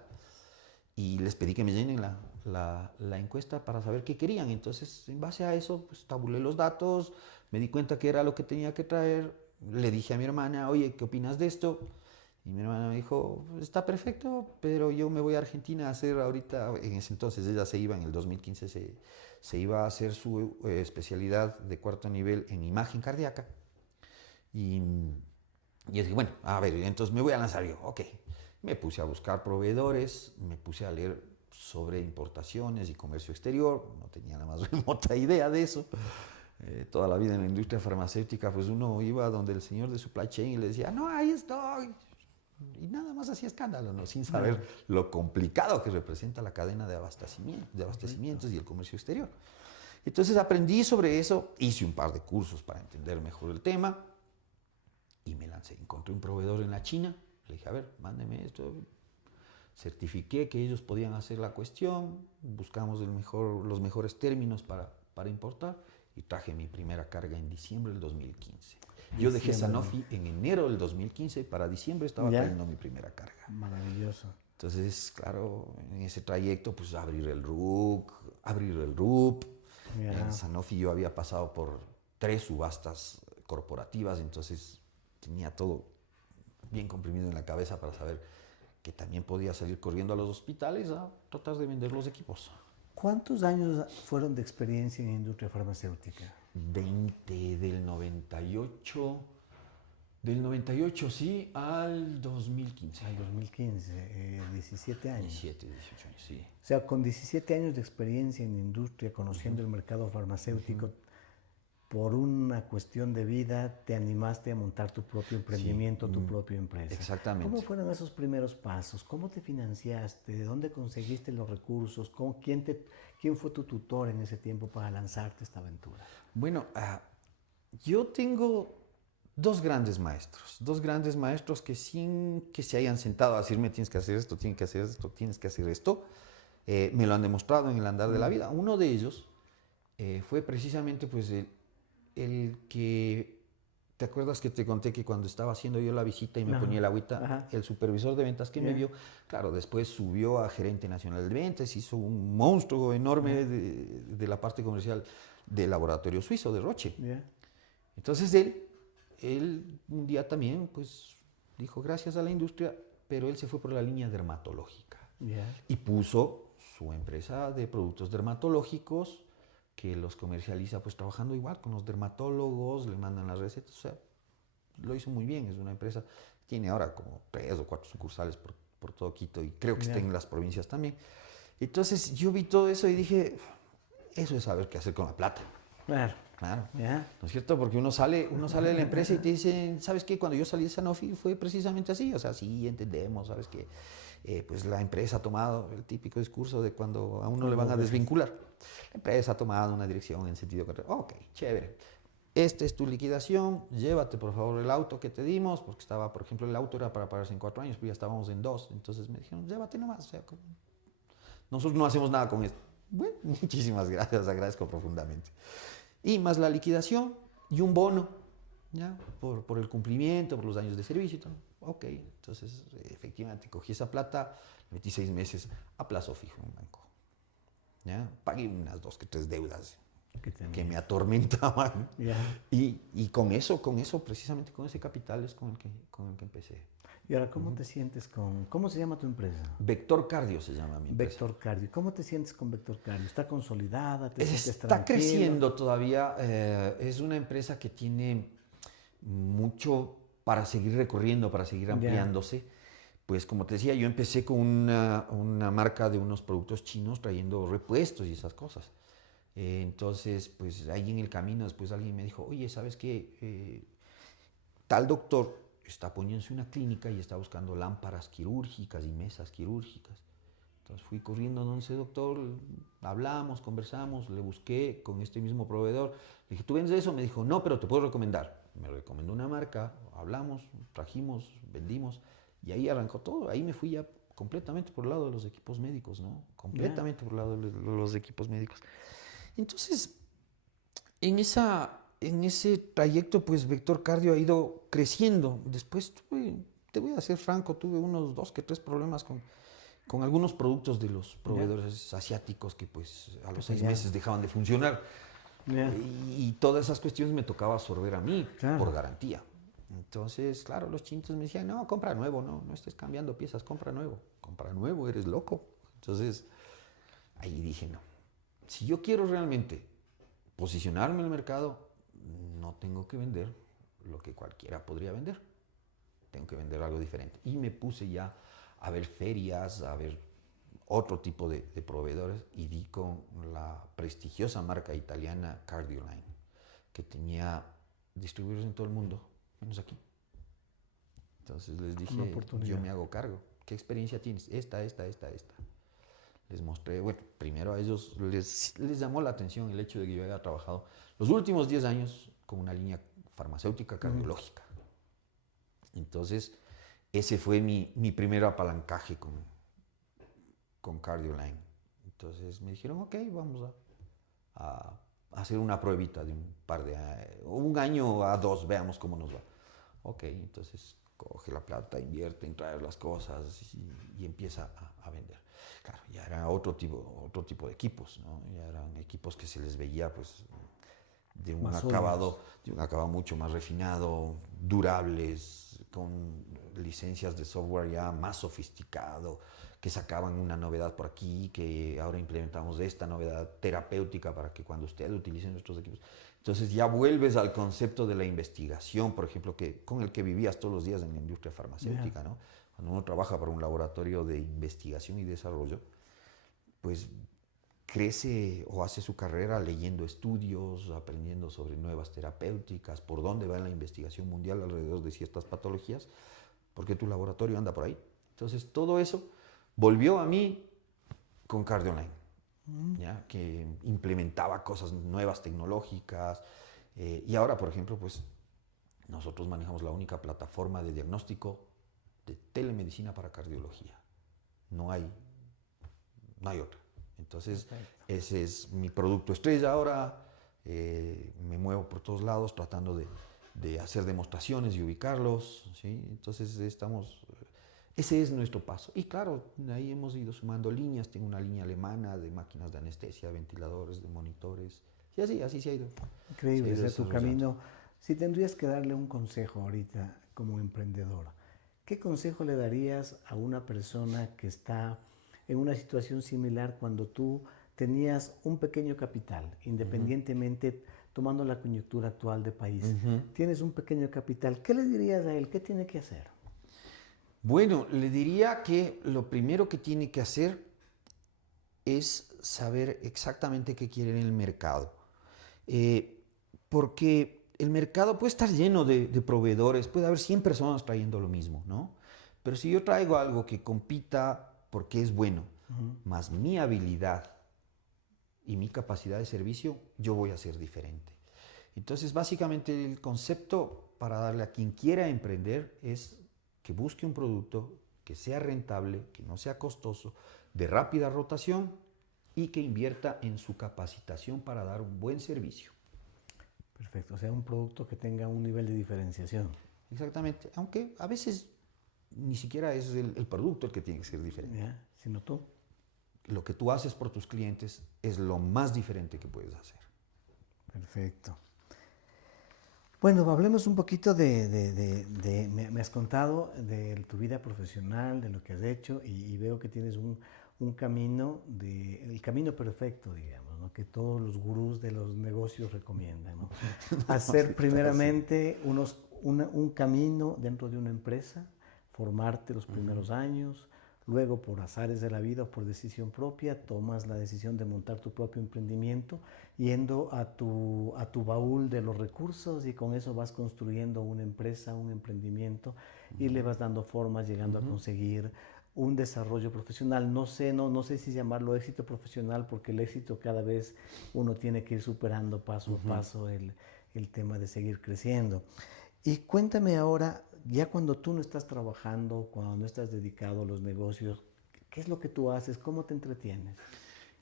y les pedí que me llenen la encuesta para saber qué querían. Entonces, en base a eso, pues tabulé los datos, me di cuenta que era lo que tenía que traer, le dije a mi hermana, oye, ¿qué opinas de esto? Y mi hermana me dijo, está perfecto, pero yo me voy a Argentina a hacer ahorita, en ese entonces ella se iba, en el 2015 se iba a hacer su especialidad de 4º nivel en imagen cardíaca. Y yo dije, bueno, a ver, entonces me voy a lanzar yo, ok. Me puse a buscar proveedores, me puse a leer sobre importaciones y comercio exterior, no tenía la más remota idea de eso. Toda la vida en la industria farmacéutica, pues uno iba donde el señor de supply chain y le decía, no, ahí estoy. Y nada más hacía escándalo, ¿no? Sin saber lo complicado que representa la cadena de abastecimientos y el comercio exterior. Entonces aprendí sobre eso, hice un par de cursos para entender mejor el tema y me lancé. Encontré un proveedor en la China, le dije, a ver, mándeme esto. Certifiqué que ellos podían hacer la cuestión, buscamos los mejores términos para importar y traje mi primera carga en diciembre del 2015. Yo dejé Sanofi en enero del 2015 y para diciembre estaba trayendo mi primera carga. Maravilloso. Entonces, claro, en ese trayecto, pues abrir el RUC, abrir el RUP. En Sanofi yo había pasado por 3 subastas corporativas, entonces tenía todo bien comprimido en la cabeza para saber que también podía salir corriendo a los hospitales a tratar de vender los equipos. ¿Cuántos años fueron de experiencia en industria farmacéutica? 20 del 98, sí, al 2015. Al 2015, 17 años. 17, 18 años, sí. O sea, con 17 años de experiencia en industria, conociendo el mercado farmacéutico, por una cuestión de vida te animaste a montar tu propio emprendimiento, tu propia empresa. Exactamente. ¿Cómo fueron esos primeros pasos? ¿Cómo te financiaste? ¿De dónde conseguiste los recursos? ¿Quién fue tu tutor en ese tiempo para lanzarte esta aventura? Bueno, yo tengo 2 grandes maestros que sin que se hayan sentado a decirme tienes que hacer esto, tienes que hacer esto, tienes que hacer esto, me lo han demostrado en el andar de la vida. Uno de ellos fue precisamente pues el que, ¿te acuerdas que te conté que cuando estaba haciendo yo la visita y me ponía el agüita, el supervisor de ventas que me vio, claro, después subió a gerente nacional de ventas, hizo un monstruo enorme de la parte comercial del laboratorio suizo de Roche. Entonces él un día también pues dijo gracias a la industria, pero él se fue por la línea dermatológica y puso su empresa de productos dermatológicos que los comercializa pues trabajando igual con los dermatólogos, le mandan las recetas, o sea, lo hizo muy bien, es una empresa, tiene ahora como 3 o 4 sucursales por todo Quito y creo que está en las provincias también. Entonces yo vi todo eso y dije, eso es saber qué hacer con la plata. Claro. Claro, Ya. ¿no es cierto? Porque uno sale de la empresa y te dicen, ¿sabes qué? Cuando yo salí de Sanofi fue precisamente así, o sea, sí, entendemos, ¿sabes qué? Pues la empresa ha tomado el típico discurso de cuando a uno le van Cuando a dejas. desvincular. La empresa ha tomado una dirección en sentido contrario. Ok, chévere. Esta es tu liquidación, llévate por favor el auto que te dimos, porque estaba, por ejemplo, el auto era para pagarse en 4 años, pero ya estábamos en 2, entonces me dijeron, llévate nomás, o sea, nosotros no hacemos nada con esto. Bueno, muchísimas gracias, agradezco profundamente. Y más la liquidación y un bono, ¿ya? Por el cumplimiento, por los años de servicio y todo. Ok, entonces efectivamente cogí esa plata, metí 6 meses a plazo fijo en un banco. ¿Ya? Pagué unas 2 que 3 deudas que me atormentaban. Ya. Y con eso, precisamente con ese capital es con el que empecé. Y ahora, ¿cómo te sientes cómo se llama tu empresa? Vector Cardio se llama mi empresa. Vector Cardio. ¿Cómo te sientes con Vector Cardio? ¿Está consolidada? ¿Te sientes Está tranquilo? creciendo todavía. Es una empresa que tiene mucho para seguir recorriendo, para seguir ampliándose. Pues como te decía, yo empecé con una marca de unos productos chinos trayendo repuestos y esas cosas. Entonces, pues ahí en el camino después alguien me dijo, oye, ¿sabes qué? Tal doctor está poniéndose una clínica y está buscando lámparas quirúrgicas y mesas quirúrgicas. Entonces fui corriendo donde ese doctor, hablamos, conversamos, le busqué con este mismo proveedor. Le dije, ¿tú vendes eso? Me dijo, no, pero te puedo recomendar. Me recomendó una marca, hablamos, trajimos, vendimos y ahí arrancó todo. Ahí me fui ya completamente por el lado de los equipos médicos, ¿no? Completamente por el lado de los equipos médicos. Entonces, en ese trayecto, pues Vector Cardio ha ido creciendo. Después te voy a ser franco, tuve unos 2 que 3 problemas con algunos productos de los proveedores asiáticos que pues a los 6 meses dejaban de funcionar. Y todas esas cuestiones me tocaba absorber a mí por garantía. Entonces, claro, los chintos me decían, no, compra nuevo, no estés cambiando piezas, compra nuevo, eres loco. Entonces, ahí dije, no, si yo quiero realmente posicionarme en el mercado, no tengo que vender lo que cualquiera podría vender. Tengo que vender algo diferente. Y me puse ya a ver ferias, a ver otro tipo de proveedores y di con la prestigiosa marca italiana Cardioline, que tenía distribuidores en todo el mundo, menos aquí. Entonces les dije, yo me hago cargo. ¿Qué experiencia tienes? Esta. Les mostré, bueno, primero a ellos les llamó la atención el hecho de que yo había trabajado los últimos 10 años con una línea farmacéutica cardiológica. Entonces, ese fue mi primer apalancaje con Cardioline. Entonces me dijeron, ok, vamos a hacer una pruebita de un año a 2, veamos cómo nos va. Ok, entonces coge la plata, invierte en traer las cosas y empieza a vender. Claro, ya era otro tipo de equipos, ¿no? Ya eran equipos que se les veía pues de un acabado mucho más refinado, durables, con licencias de software ya más sofisticado, que sacaban una novedad por aquí, que ahora implementamos esta novedad terapéutica para que cuando usted utilice nuestros equipos. Entonces ya vuelves al concepto de la investigación, por ejemplo, con el que vivías todos los días en la industria farmacéutica, ¿no? Cuando uno trabaja para un laboratorio de investigación y desarrollo, pues crece o hace su carrera leyendo estudios, aprendiendo sobre nuevas terapéuticas, por dónde va la investigación mundial alrededor de ciertas patologías, porque tu laboratorio anda por ahí. Entonces todo eso volvió a mí con Cardioline, ¿ya? Que implementaba cosas nuevas tecnológicas y ahora, por ejemplo, pues nosotros manejamos la única plataforma de diagnóstico de telemedicina para cardiología. No hay otra. Entonces, ese es mi producto estrella ahora. Me muevo por todos lados tratando de hacer demostraciones y ubicarlos, ¿sí? Entonces, ese es nuestro paso. Y claro, ahí hemos ido sumando líneas. Tengo una línea alemana de máquinas de anestesia, ventiladores, de monitores. Y así se ha ido. Increíble ese tu camino. Si tendrías que darle un consejo ahorita como emprendedor, ¿qué consejo le darías a una persona que está en una situación similar cuando tú tenías un pequeño capital, independientemente, tomando la coyuntura actual del país? Tienes un pequeño capital, ¿qué le dirías a él? ¿Qué tiene que hacer? Bueno, le diría que lo primero que tiene que hacer es saber exactamente qué quiere en el mercado. Porque el mercado puede estar lleno de proveedores, puede haber 100 personas trayendo lo mismo, ¿no? Pero si yo traigo algo que compita porque es bueno, más mi habilidad y mi capacidad de servicio, yo voy a ser diferente. Entonces, básicamente el concepto para darle a quien quiera emprender es que busque un producto que sea rentable, que no sea costoso, de rápida rotación y que invierta en su capacitación para dar un buen servicio. Perfecto, o sea, un producto que tenga un nivel de diferenciación. Exactamente, aunque a veces ni siquiera es el producto el que tiene que ser diferente. ¿Ya? Sino tú. Lo que tú haces por tus clientes es lo más diferente que puedes hacer. Perfecto. Bueno, hablemos un poquito me has contado de tu vida profesional, de lo que has hecho y veo que tienes un camino, el camino perfecto, digamos, ¿no? Que todos los gurús de los negocios recomiendan, ¿no? Hacer primeramente un camino dentro de una empresa, formarte los primeros años, luego por azares de la vida o por decisión propia, tomas la decisión de montar tu propio emprendimiento, yendo a tu baúl de los recursos y con eso vas construyendo una empresa, un emprendimiento y le vas dando formas, llegando a conseguir un desarrollo profesional. No sé si llamarlo éxito profesional porque el éxito cada vez uno tiene que ir superando paso a paso el tema de seguir creciendo. Y cuéntame ahora, ya cuando tú no estás trabajando, cuando no estás dedicado a los negocios, ¿qué es lo que tú haces? ¿Cómo te entretienes?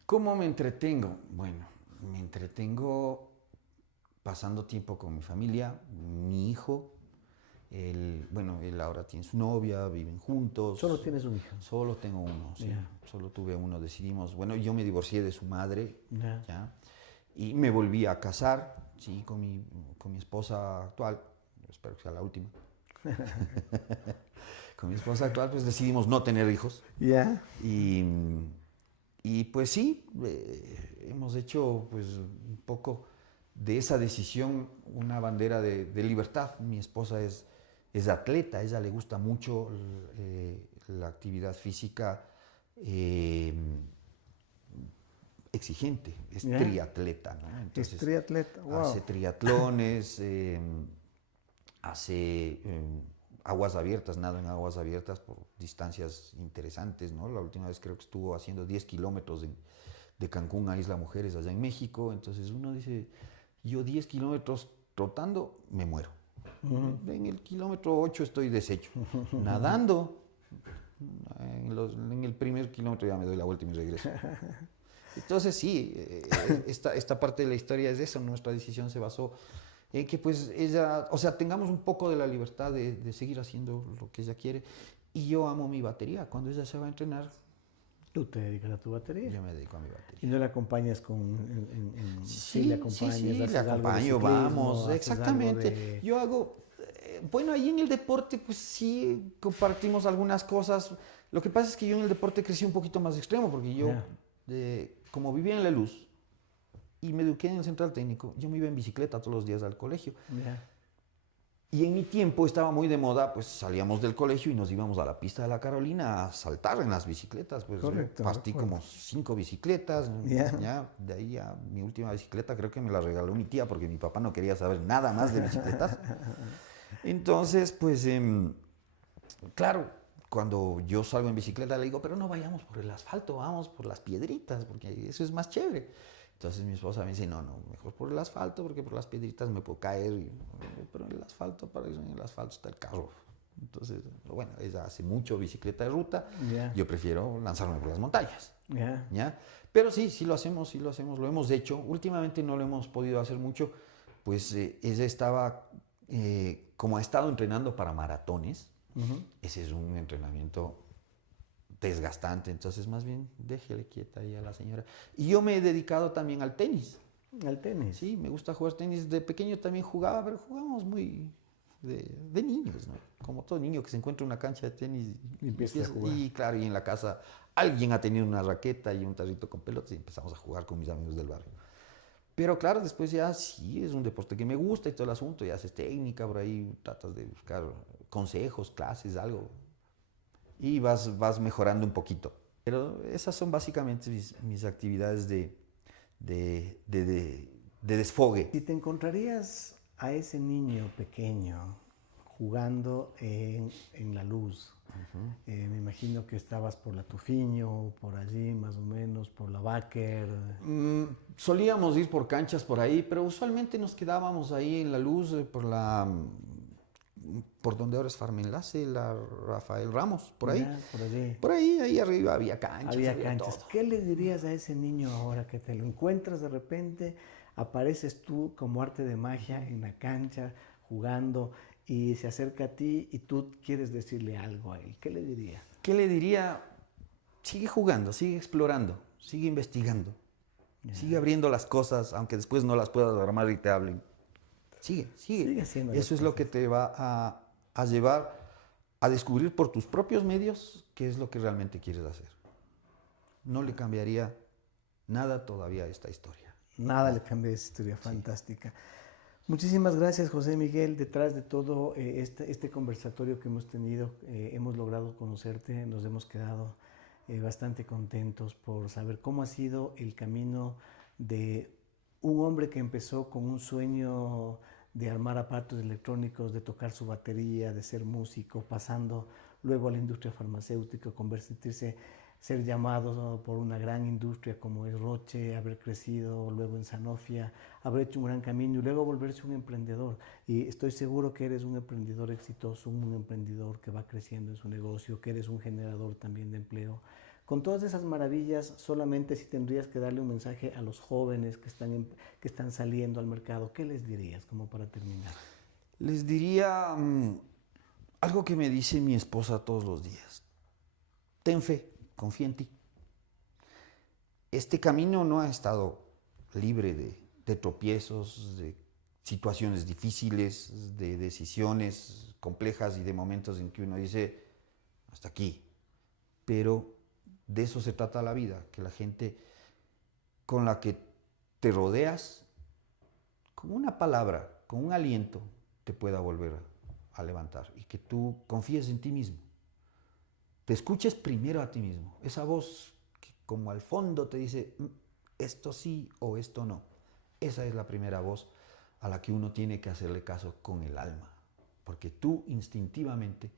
¿Cómo me entretengo? Bueno, me entretengo pasando tiempo con mi familia, mi hijo. Él ahora tiene su novia, viven juntos. ¿Solo tienes un hijo? Solo tengo uno, sí. Yeah. Solo tuve uno. Decidimos, bueno, yo me divorcié de su madre, Yeah. ¿ya? Y me volví a casar, sí, con mi esposa actual. Espero que sea la última. Con mi esposa actual, pues decidimos no tener hijos. Yeah. Y pues sí, hemos hecho pues un poco de esa decisión una bandera de libertad. Mi esposa es atleta, a ella le gusta mucho la actividad física exigente, es triatleta, ¿no? Entonces, es triatleta, wow. Hace triatlones, hace aguas abiertas, nado en aguas abiertas por distancias interesantes, ¿no? La última vez creo que estuvo haciendo 10 kilómetros de Cancún a Isla Mujeres, allá en México. Entonces uno dice, yo 10 kilómetros trotando, me muero. En el kilómetro 8 estoy deshecho. Nadando, en el primer kilómetro ya me doy la vuelta y me regreso. Entonces sí, esta parte de la historia es eso. Nuestra decisión se basó en que pues ella, o sea, tengamos un poco de la libertad de seguir haciendo lo que ella quiere. Y yo amo mi batería. Cuando ella se va a entrenar, tú te dedicas a tu batería. Yo me dedico a mi batería. ¿Y no le acompañas sí, le acompañas? Sí, le acompaño, vamos, exactamente. Yo hago, bueno, ahí en el deporte, pues sí, compartimos algunas cosas. Lo que pasa es que yo en el deporte crecí un poquito más extremo, porque yo, como vivía en La Luz y me eduqué en el Central Técnico, yo me iba en bicicleta todos los días al colegio. Y en mi tiempo estaba muy de moda, pues salíamos del colegio y nos íbamos a la pista de la Carolina a saltar en las bicicletas. Pues correcto, partí como 5 bicicletas. Ya, de ahí a mi última bicicleta creo que me la regaló mi tía porque mi papá no quería saber nada más de bicicletas. Entonces, pues, claro, cuando yo salgo en bicicleta le digo, pero no vayamos por el asfalto, vamos por las piedritas, porque eso es más chévere. Entonces mi esposa me dice, no, mejor por el asfalto, porque por las piedritas me puedo caer. Pero en el asfalto, para eso en el asfalto está el carro. Entonces, bueno, ella hace mucho bicicleta de ruta. Yo prefiero lanzarme por las montañas. ¿Ya? Pero sí lo hacemos, lo hemos hecho. Últimamente no lo hemos podido hacer mucho, pues ella estaba, como ha estado entrenando para maratones, ese es un entrenamiento desgastante, entonces más bien déjele quieta ahí a la señora. Y yo me he dedicado también al tenis. ¿Al tenis? Sí, me gusta jugar tenis. De pequeño también jugaba, pero jugábamos muy de niños, ¿no? Como todo niño que se encuentra una cancha de tenis y empieza a jugar. Y claro, y en la casa alguien ha tenido una raqueta y un tarrito con pelotas y empezamos a jugar con mis amigos del barrio. Pero claro, después ya sí, es un deporte que me gusta y todo el asunto, ya haces técnica por ahí, tratas de buscar consejos, clases, algo. Y vas mejorando un poquito. Pero esas son básicamente mis actividades de de desfogue. Si te encontrarías a ese niño pequeño jugando en la luz, me imagino que estabas por la Tufiño, por allí más o menos, por la Báquer. Solíamos ir por canchas por ahí, pero usualmente nos quedábamos ahí en la luz, por donde ahora es Farmenlace, la Rafael Ramos, por ahí. Ya, por allí. Por ahí arriba había canchas. Había canchas. Todo. ¿Qué le dirías a ese niño ahora que te lo encuentras de repente? Apareces tú como arte de magia en la cancha, jugando, y se acerca a ti y tú quieres decirle algo a él. ¿Qué le dirías? ¿Qué le diría? Sigue jugando, sigue explorando, sigue investigando, sigue abriendo las cosas, aunque después no las puedas armar y te hablen. Sigue haciendo Eso es lo que te va a llevar a descubrir por tus propios medios qué es lo que realmente quieres hacer. No le cambiaría nada todavía a esta historia. Nada le cambia esa historia fantástica. Muchísimas gracias, José Miguel. Detrás de todo este conversatorio que hemos tenido, hemos logrado conocerte, nos hemos quedado bastante contentos por saber cómo ha sido el camino de un hombre que empezó con un sueño de armar aparatos electrónicos, de tocar su batería, de ser músico, pasando luego a la industria farmacéutica, convertirse, ser llamado por una gran industria como es Roche, haber crecido luego en Sanofi, haber hecho un gran camino y luego volverse un emprendedor. Y estoy seguro que eres un emprendedor exitoso, un emprendedor que va creciendo en su negocio, que eres un generador también de empleo. Con todas esas maravillas, solamente si tendrías que darle un mensaje a los jóvenes que están saliendo al mercado, ¿qué les dirías como para terminar? Les diría algo que me dice mi esposa todos los días. Ten fe, confía en ti. Este camino no ha estado libre de tropiezos, de situaciones difíciles, de decisiones complejas y de momentos en que uno dice, hasta aquí. Pero de eso se trata la vida, que la gente con la que te rodeas, con una palabra, con un aliento, te pueda volver a levantar y que tú confíes en ti mismo. Te escuches primero a ti mismo, esa voz que como al fondo te dice esto sí o esto no. Esa es la primera voz a la que uno tiene que hacerle caso con el alma, porque tú instintivamente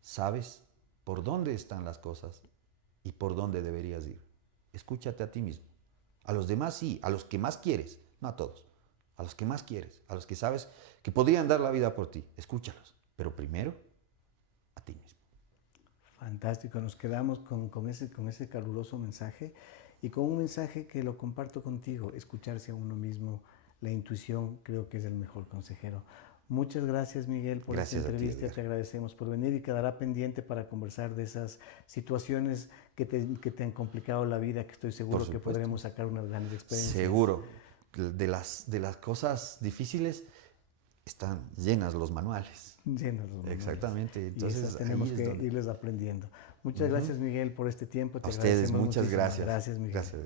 sabes por dónde están las cosas y por dónde deberías ir. Escúchate a ti mismo. A los demás sí, a los que más quieres, no a todos, a los que más quieres, a los que sabes que podrían dar la vida por ti, escúchalos, pero primero a ti mismo. Fantástico, nos quedamos con ese caluroso mensaje y con un mensaje que lo comparto contigo, escucharse a uno mismo, la intuición creo que es el mejor consejero. Muchas gracias, Miguel, por esta entrevista. Te agradecemos por venir y quedará pendiente para conversar de esas situaciones que te han complicado la vida, que estoy seguro que podremos sacar unas grandes experiencias. Seguro. De las cosas difíciles están llenas los manuales. Llenas los manuales. Exactamente. Entonces, y esas tenemos que irles aprendiendo. Muchas gracias, Miguel, por este tiempo. A ustedes, muchas gracias. Gracias, Miguel. Gracias.